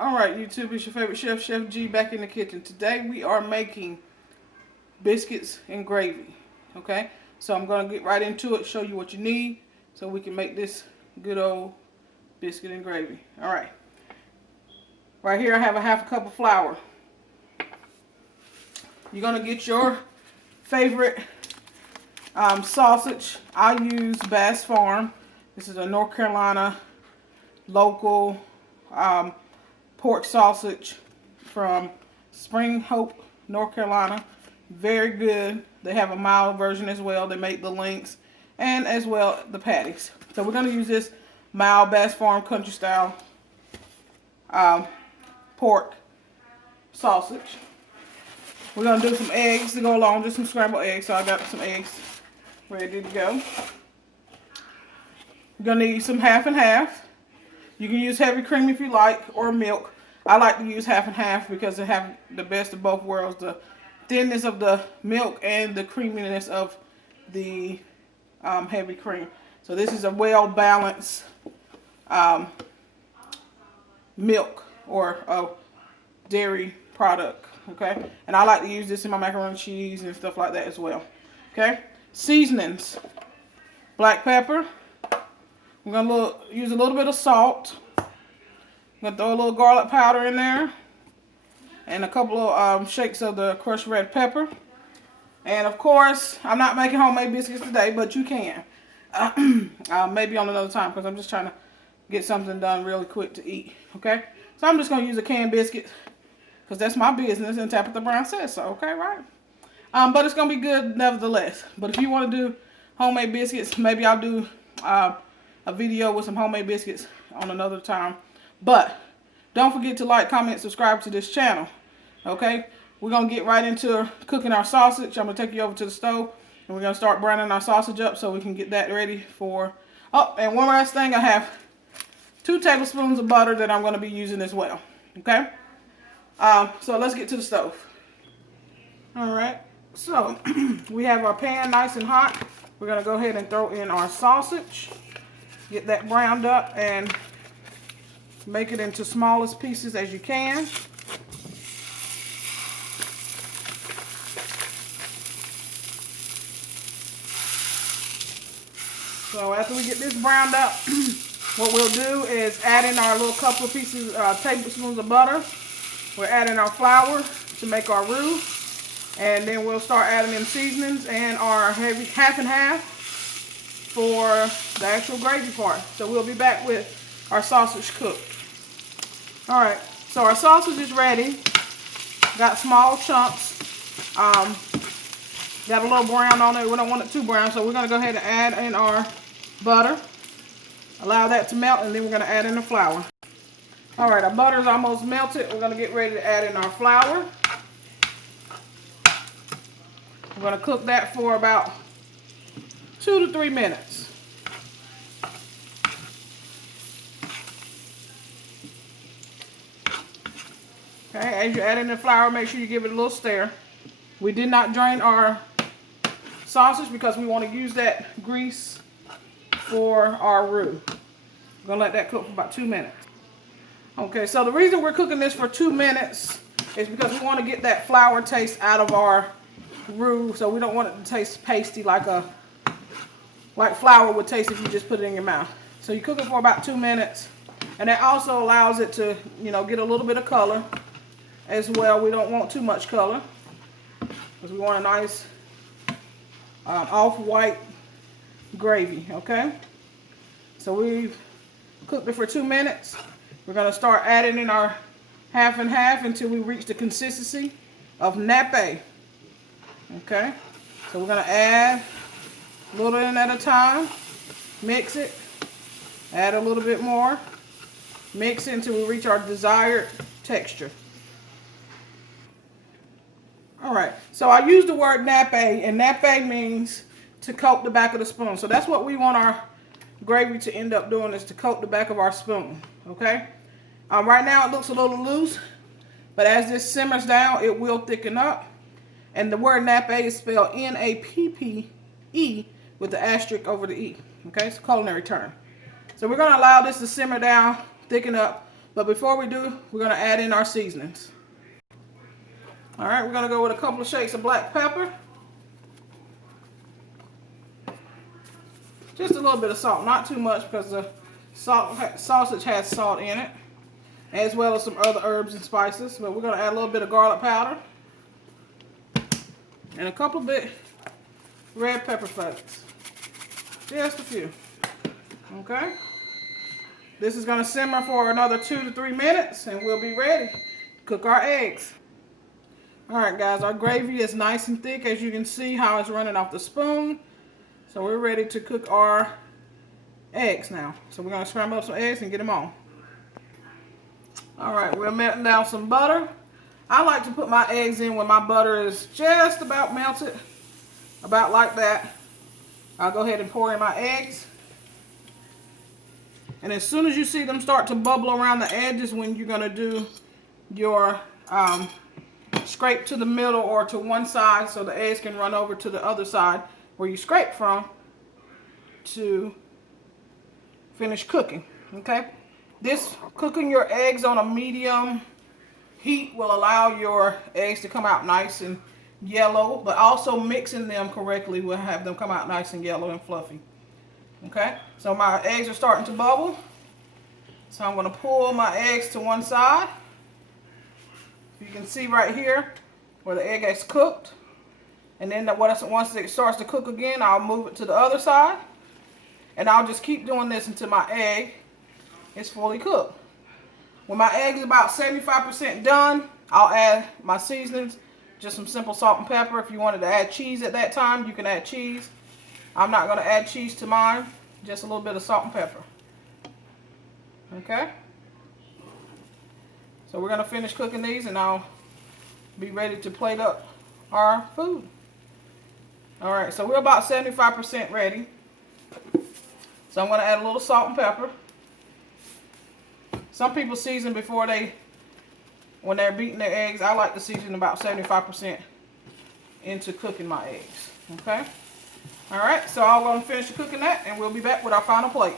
Alright YouTube, it's your favorite chef, Chef G, back in the kitchen. Today we are making biscuits and gravy. Okay, so I'm going to get right into it, show you what you need so we can make this good old biscuit and gravy. Alright, right here I have a half a cup of flour. You're going to get your favorite sausage. I use Bass Farm. This is a North Carolina local pork sausage from Spring Hope, North Carolina. Very good. They have a mild version as well. They make the links and as well the patties. So we're going to use this mild Bass Farm country style pork sausage. We're going to do some eggs to go along, just some scrambled eggs. So I got some eggs ready to go. You're going to need some half and half. You can use heavy cream if you like, or milk. I like to use half and half because it have the best of both worlds. The thinness of the milk and the creaminess of the heavy cream. So this is a well-balanced milk or a dairy product. Okay, and I like to use this in my macaroni and cheese and stuff like that as well. Okay, seasonings: black pepper. We're gonna use a little bit of salt. I'm gonna throw a little garlic powder in there, and a couple of shakes of the crushed red pepper. And of course, I'm not making homemade biscuits today, but you can. Maybe on another time, because I'm just trying to get something done really quick to eat. Okay, so I'm just gonna use a canned biscuit because that's my business, and Tabitha Brown says so. Okay, right? But it's gonna be good nevertheless. But if you want to do homemade biscuits, maybe I'll do a video with some homemade biscuits on another time. But don't forget to like, comment, subscribe to this channel. Okay, we're gonna get right into cooking our sausage. I'm gonna take you over to the stove and we're gonna start browning our sausage up so we can get that ready for. Oh, and one last thing, I have 2 tablespoons of butter that I'm gonna be using as well. Okay, so let's get to the stove. All right, so we have our pan nice and hot. We're gonna go ahead and throw in our sausage. Get that browned up and make it into smallest pieces as you can. So after we get this browned up, what we'll do is add in our little couple of pieces, tablespoons of butter. We're adding our flour to make our roux. And then we'll start adding in seasonings and our heavy half and half for the actual gravy part. So we'll be back with our sausage cooked. Alright, so our sausage is ready. Got small chunks. Got a little brown on it. We don't want it too brown, so we're going to go ahead and add in our butter. Allow that to melt, and then we're going to add in the flour. Alright, our butter is almost melted. We're going to get ready to add in our flour. We're going to cook that for about 2 to 3 minutes. Okay, as you add in the flour, make sure you give it a little stir. We did not drain our sausage because we want to use that grease for our roux. We're going to let that cook for about 2 minutes. Okay, so the reason we're cooking this for 2 minutes is because we want to get that flour taste out of our roux, so we don't want it to taste pasty like flour would taste if you just put it in your mouth. So you cook it for about 2 minutes, and that also allows it to, get a little bit of color as well. We don't want too much color because we want a nice off-white gravy. Okay, so we've cooked it for 2 minutes. We're going to start adding in our half and half until we reach the consistency of nappe. Okay, so we're going to add a little in at a time, mix it, add a little bit more, mix it until we reach our desired texture. Alright, so I use the word nappe, and nappe means to coat the back of the spoon. So that's what we want our gravy to end up doing, is to coat the back of our spoon. Okay, right now it looks a little loose, but as this simmers down, it will thicken up. And the word nappe is spelled N-A-P-P-E with the asterisk over the E. Okay, it's a culinary term. So we're going to allow this to simmer down, thicken up, But before we do, we're going to add in our seasonings. All right, we're going to go with a couple of shakes of black pepper. Just a little bit of salt, not too much because the sausage has salt in it, as well as some other herbs and spices. But we're going to add a little bit of garlic powder and a couple of bit red pepper flakes. Just a few. Okay. This is going to simmer for another 2 to 3 minutes and we'll be ready to cook our eggs. Alright guys, our gravy is nice and thick, as you can see how it's running off the spoon. So we're ready to cook our eggs now. So we're going to scramble up some eggs and get them on. Alright, we're melting down some butter. I like to put my eggs in when my butter is just about melted, about like that. I'll go ahead and pour in my eggs. And as soon as you see them start to bubble around the edges, when you're going to do your scrape to the middle or to one side so the eggs can run over to the other side where you scrape from to finish cooking. Okay, this cooking your eggs on a medium heat will allow your eggs to come out nice and yellow, but also mixing them correctly will have them come out nice and yellow and fluffy. Okay, so my eggs are starting to bubble, so I'm going to pull my eggs to one side. You can see right here where the egg is cooked, and then once it starts to cook again, I'll move it to the other side, and I'll just keep doing this until my egg is fully cooked. When my egg is about 75% done, I'll add my seasonings, just some simple salt and pepper. If you wanted to add cheese at that time, you can add cheese. I'm not going to add cheese to mine, just a little bit of salt and pepper. Okay? So we're going to finish cooking these and I'll be ready to plate up our food. Alright, so we're about 75% ready. So I'm going to add a little salt and pepper. Some people season before when they're beating their eggs. I like to season about 75% into cooking my eggs. Okay? Alright, so I'm going to finish cooking that and we'll be back with our final plate.